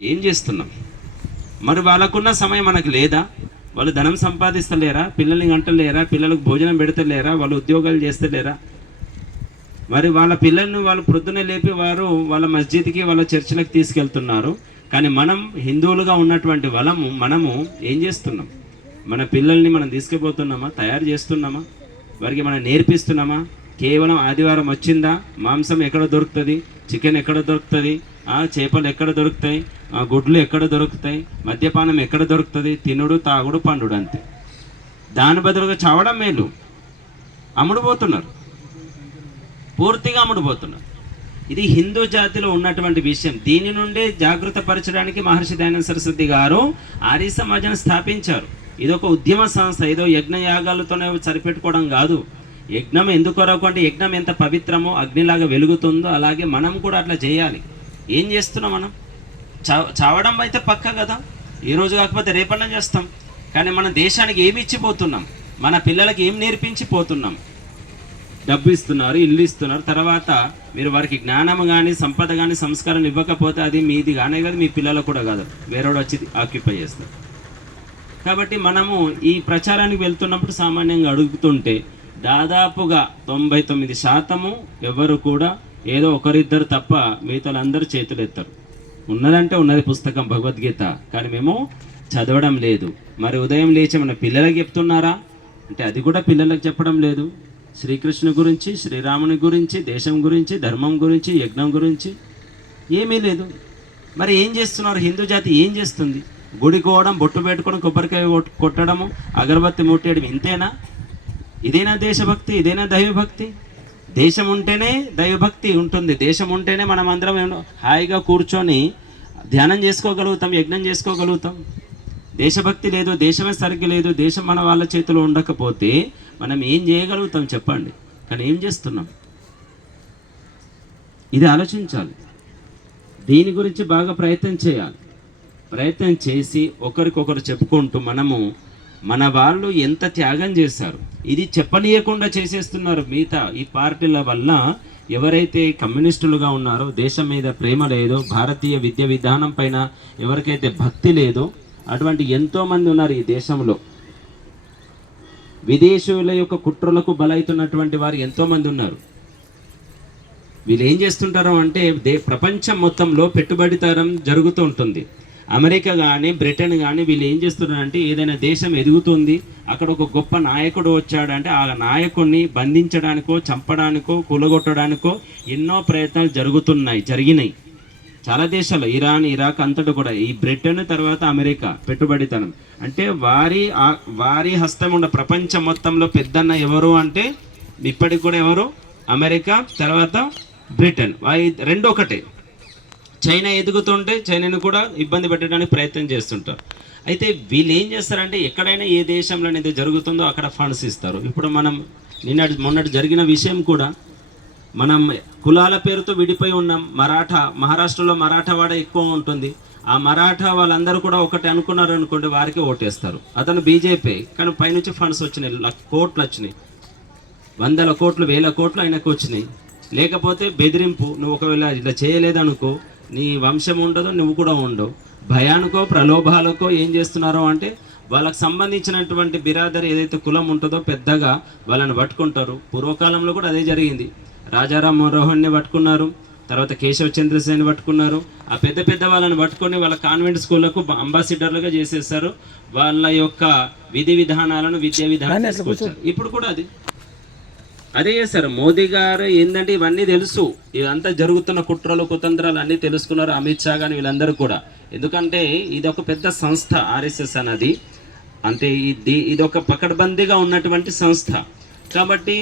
ఏం చేస్తున్నాం? మరి వాళ్ళకున్న సమయం మనకు లేదా? వాళ్ళు ధనం సంపాదిస్తలేరా? పిల్లల్ని గంటలేరా? పిల్లలకు భోజనం పెడతలేరా? వాళ్ళు ఉద్యోగాలు చేస్తలేరా? మరి వాళ్ళ పిల్లల్ని వాళ్ళు ప్రొద్దునే లేపి వారు వాళ్ళ మస్జిద్కి వాళ్ళ చర్చిలకు తీసుకెళ్తున్నారు. కానీ మనం హిందువులుగా ఉన్నటువంటి మనము ఏం చేస్తున్నాం? మన పిల్లల్ని మనం తీసుకుపోతున్నామా? తయారు చేస్తున్నామా? వారికి మనం నేర్పిస్తున్నామా? కేవలం ఆదివారం వచ్చిందా, మాంసం ఎక్కడ దొరుకుతుంది, చికెన్ ఎక్కడ దొరుకుతుంది, చేపలు ఎక్కడ దొరుకుతాయి, గుడ్లు ఎక్కడ దొరుకుతాయి, మద్యపానం ఎక్కడ దొరుకుతుంది, తినుడు తాగుడు పండుడు అంతే. దాని బదులుగా చావడం మేలు. అమ్ముడుపోతున్నారు, పూర్తిగా అమ్ముడుపోతున్నారు. ఇది హిందూ జాతిలో ఉన్నటువంటి విషయం. దీని నుండే జాగృత పరచడానికి మహర్షి దయానంద సరస్వతి గారు ఆర్య సమాజాన్ని స్థాపించారు. ఇదొక ఉద్యమ సంస్థ. ఏదో యజ్ఞయాగాలతోనే సరిపెట్టుకోవడం కాదు. యజ్ఞం ఎందుకొరకు అంటే యజ్ఞం ఎంత పవిత్రమో అగ్నిలాగా వెలుగుతుందో అలాగే మనం కూడా అట్లా చేయాలి. ఏం చేస్తున్నాం మనం? చావడం అయితే పక్క కదా, ఈరోజు కాకపోతే రేపన్నా చేస్తాం. కానీ మన దేశానికి ఏమి ఇచ్చిపోతున్నాం? మన పిల్లలకి ఏం నేర్పించిపోతున్నాం? డబ్బు ఇస్తున్నారు, ఇల్లు ఇస్తున్నారు, తర్వాత మీరు వారికి జ్ఞానం కానీ సంపద కానీ సంస్కారం ఇవ్వకపోతే అది మీది కానీ కాదు, మీ పిల్లలకు కూడా కాదు, వేరేవాడు వచ్చి ఆక్యుపై చేస్తారు. కాబట్టి మనము ఈ ప్రచారానికి వెళ్తున్నప్పుడు సామాన్యంగా అడుగుతుంటే దాదాపుగా 99% ఎవరు కూడా ఏదో ఒకరిద్దరు తప్ప మిగతా అందరూ చేతులు ఎత్తారు. ఉన్నదంటే ఉన్నది పుస్తకం భగవద్గీత, కానీ మేము చదవడం లేదు. మరి ఉదయం లేచి మన పిల్లలకు చెప్తున్నారా అంటే అది కూడా పిల్లలకు చెప్పడం లేదు. శ్రీకృష్ణుని గురించి, శ్రీరాముని గురించి, దేశం గురించి, ధర్మం గురించి, యజ్ఞం గురించి ఏమీ లేదు. మరి ఏం చేస్తున్నారు? హిందూ జాతి ఏం చేస్తుంది? గుడికోవడం, బొట్టు పెట్టుకోవడం, కొబ్బరికాయ కొట్టడము, అగరబత్తి ముట్టేయడం, ఇంతేనా? ఇదేనా దేశభక్తి? ఇదేనా దైవభక్తి? దేశం ఉంటేనే దైవభక్తి ఉంటుంది. దేశం ఉంటేనే మనం అందరం హాయిగా కూర్చొని ధ్యానం చేసుకోగలుగుతాం, యజ్ఞం చేసుకోగలుగుతాం. దేశభక్తి లేదు, దేశమే సరిగ్గా లేదు, దేశం మన వాళ్ళ చేతిలో ఉండకపోతే మనం ఏం చేయగలుగుతాం చెప్పండి? కానీ ఏం చేస్తున్నాం? ఇది ఆలోచించాలి. దీని గురించి బాగా ప్రయత్నం చేయాలి. ప్రయత్నం చేసి ఒకరికొకరు చెప్పుకుంటూ మనము మన వాళ్ళు ఎంత త్యాగం చేశారు ఇది చెప్పనీయకుండా చేసేస్తున్నారు. మిగతా ఈ పార్టీల వల్ల ఎవరైతే కమ్యూనిస్టులుగా ఉన్నారో, దేశం మీద ప్రేమ లేదో, భారతీయ విద్య విధానం పైన ఎవరికైతే భక్తి లేదో అటువంటి ఎంతోమంది ఉన్నారు ఈ దేశంలో. విదేశీయుల యొక్క కుట్రలకు బలవుతున్నటువంటి వారు ఎంతోమంది ఉన్నారు. వీళ్ళు ఏం చేస్తుంటారో అంటే ప్రపంచం మొత్తంలో పెట్టుబడితనం జరుగుతూ ఉంటుంది. అమెరికా కానీ బ్రిటన్ కానీ వీళ్ళు ఏం చేస్తున్నారంటే ఏదైనా దేశం ఎదుగుతుంది, అక్కడ ఒక గొప్ప నాయకుడు వచ్చాడంటే ఆ నాయకుడిని బంధించడానికో, చంపడానికో, కూలగొట్టడానికో ఎన్నో ప్రయత్నాలు జరిగినాయి చాలా దేశాలు. ఇరాన్, ఇరాక్ అంతటా కూడా ఈ బ్రిటన్ తర్వాత అమెరికా పెట్టుబడితనం అంటే వారి హస్తం ఉన్న ప్రపంచం మొత్తంలో పెద్దన్న ఎవరు అంటే ఇప్పటికి కూడా ఎవరు? అమెరికా, తర్వాత బ్రిటన్. రెండు ఒకటే. చైనా ఎదుగుతుంటే చైనాను కూడా ఇబ్బంది పెట్టడానికి ప్రయత్నం చేస్తుంటారు. అయితే వీళ్ళు ఏం చేస్తారంటే ఎక్కడైనా ఏ దేశంలో ఏదో జరుగుతుందో అక్కడ ఫండ్స్ ఇస్తారు. ఇప్పుడు మనం మొన్నటి జరిగిన విషయం కూడా, మనం కులాల పేరుతో విడిపోయి ఉన్నాం. మహారాష్ట్రలో మరాఠావాడ ఎక్కువ ఉంటుంది. ఆ మరాఠా వాళ్ళందరూ కూడా ఒకటి అనుకున్నారు అనుకోండి, వారికి ఓటేస్తారు. అతను బీజేపీ, కానీ పైనుంచి ఫండ్స్ వచ్చినాయి, కోట్లు వచ్చినాయి, 100 కోట్లు 1000 కోట్లు ఆయనకు వచ్చినాయి. లేకపోతే బెదిరింపు, నువ్వు ఒకవేళ ఇలా చేయలేదనుకో నీ వంశం ఉండదు, నువ్వు కూడా ఉండవు. భయానికో ప్రలోభాలకో ఏం చేస్తున్నారో అంటే వాళ్ళకు సంబంధించినటువంటి బిరాదరి ఏదైతే కులం ఉంటుందో పెద్దగా వాళ్ళని పట్టుకుంటారు. పూర్వకాలంలో కూడా అదే జరిగింది. రాజారాం మోహన్ని పట్టుకున్నారు, తర్వాత కేశవ చంద్రసేన్ని పట్టుకున్నారు. ఆ పెద్ద వాళ్ళని పట్టుకొని వాళ్ళ కాన్వెంట్ స్కూళ్ళకు అంబాసిడర్లుగా చేసేస్తారు. వాళ్ళ యొక్క విధి విధానాలను, విద్యా విధానాలను తీసుకొచ్చారు. ఇప్పుడు కూడా అదే చేస్తారు. మోదీ గారు ఏంటంటే ఇవన్నీ తెలుసు, ఇదంతా జరుగుతున్న కుట్రలు కుతంత్రాలు అన్నీ తెలుసుకున్నారు. అమిత్ షా కానీ వీళ్ళందరూ కూడా. ఎందుకంటే ఇది ఒక పెద్ద సంస్థ ఆర్ఎస్ఎస్ అన్నది. అంటే ఇది ఒక పకడ్బందీగా ఉన్నటువంటి సంస్థ కాబట్టి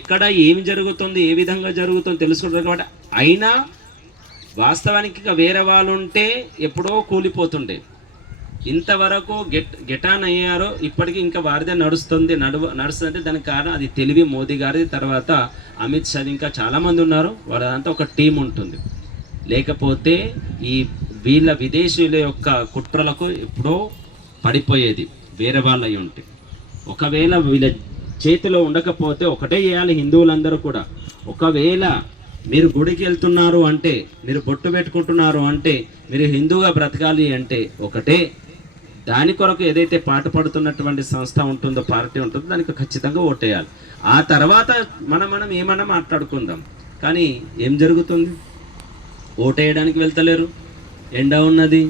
ఎక్కడ ఏమి జరుగుతుంది, ఏ విధంగా జరుగుతుందో తెలుసుకుంటారు. కాబట్టి అయినా వాస్తవానికి వేరే వాళ్ళు ఉంటే ఎప్పుడో కూలిపోతుండే. ఇంతవరకు గెటాన్ అయ్యారో ఇప్పటికీ ఇంకా వారిదే నడుస్తుందంటే దానికి కారణం అది తెలివి మోదీ గారిది, తర్వాత అమిత్ షా, ఇంకా చాలామంది ఉన్నారు. వారంతా ఒక టీం ఉంటుంది. లేకపోతే వీళ్ళ విదేశీయుల యొక్క కుట్రలకు ఎప్పుడో పడిపోయేది వేరే వాళ్ళు అయి ఉంటే. ఒకవేళ వీళ్ళ చేతిలో ఉండకపోతే ఒకటే చేయాలి హిందువులందరూ కూడా. ఒకవేళ మీరు గుడికి వెళ్తున్నారు అంటే, మీరు బొట్టు పెట్టుకుంటున్నారు అంటే, మీరు హిందూగా బ్రతకాలి అంటే ఒకటే, దాని కొరకు ఏదైతే పాటు పడుతున్నటువంటి సంస్థ ఉంటుందో, పార్టీ ఉంటుందో, దానికి ఖచ్చితంగా ఓటేయాలి. ఆ తర్వాత మనం ఏమన్నా మాట్లాడుకుందాం. కానీ ఏం జరుగుతుంది? ఓటేయడానికి వెళ్తలేరు, ఎండ ఉన్నది,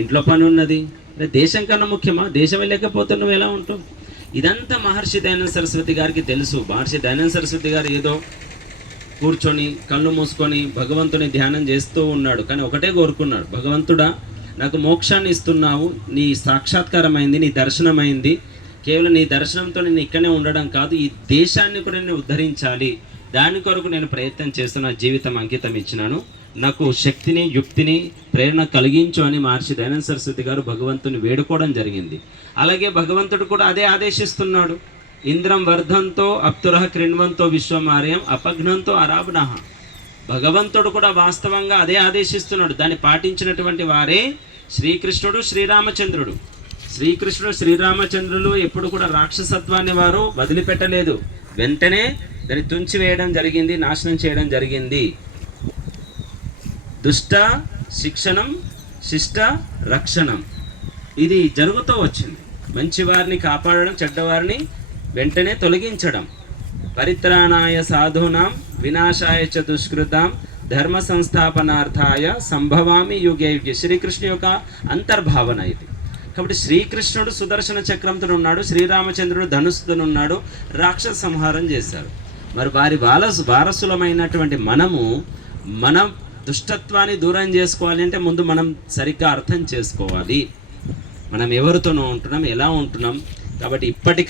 ఇంట్లో పని ఉన్నది. దేశం కన్నా ముఖ్యమా? దేశం వెళ్ళకపోతే నువ్వు ఎలా ఉంటావు? ఇదంతా మహర్షి దయానంద సరస్వతి గారికి తెలుసు. మహర్షి దయానంద సరస్వతి గారు ఏదో కూర్చొని కళ్ళు మూసుకొని భగవంతుని ధ్యానం చేస్తూ ఉన్నాడు. కానీ ఒకటే కోరుకున్నాడు, భగవంతుడా నాకు మోక్షాన్ని ఇస్తున్నావు, నీ సాక్షాత్కారమైంది, నీ దర్శనమైంది. కేవలం నీ దర్శనంతో నేను ఇక్కడనే ఉండడం కాదు, ఈ దేశాన్ని కూడా నేను ఉద్ధరించాలి. దాని కొరకు నేను ప్రయత్నం చేస్తున్న జీవితం అంకితం ఇచ్చినాను. నాకు శక్తిని, యుక్తిని, ప్రేరణ కలిగించు అని మహర్షి దయానంద సరస్వతి గారు భగవంతుని వేడుకోవడం జరిగింది. అలాగే భగవంతుడు కూడా అదే ఆదేశిస్తున్నాడు. ఇంద్రం వర్ధంతో అప్తురః క్రిణ్వంతో విశ్వమార్యం అపఘ్నంతో అరాబ్నః. భగవంతుడు కూడా వాస్తవంగా అదే ఆదేశిస్తున్నాడు. దాన్ని పాటించినటువంటి వారే శ్రీకృష్ణుడు, శ్రీరామచంద్రుడు. శ్రీకృష్ణుడు, శ్రీరామచంద్రులు ఎప్పుడు కూడా రాక్షసత్వాన్ని వారు వదిలిపెట్టలేదు. వెంటనే దాన్ని తుంచి వేయడం జరిగింది, నాశనం చేయడం జరిగింది. దుష్ట శిక్షణం, శిష్ట రక్షణం, ఇది జరుగుతూ వచ్చింది. మంచివారిని కాపాడడం, చెడ్డవారిని వెంటనే తొలగించడం. పరిత్రాణాయ సాధూనాం వినాశాయ చ దుష్కృతాం ధర్మ సంస్థాపనార్థాయ సంభవామి యుగే యుగే. శ్రీకృష్ణ యొక్క అంతర్భావన ఇది. కాబట్టి శ్రీకృష్ణుడు సుదర్శన చక్రంతో ఉన్నాడు, శ్రీరామచంద్రుడు ధనుస్సుతో ఉన్నాడు, రాక్షస సంహారం చేశారు. మరి వారి వారసులమైనటువంటి మనము మన దుష్టత్వాన్ని దూరం చేసుకోవాలి అంటే ముందు మనం సరిగ్గా అర్థం చేసుకోవాలి. మనం ఎవరితోనో ఉంటున్నాం, ఎలా ఉంటున్నాం. కాబట్టి ఇప్పటికీ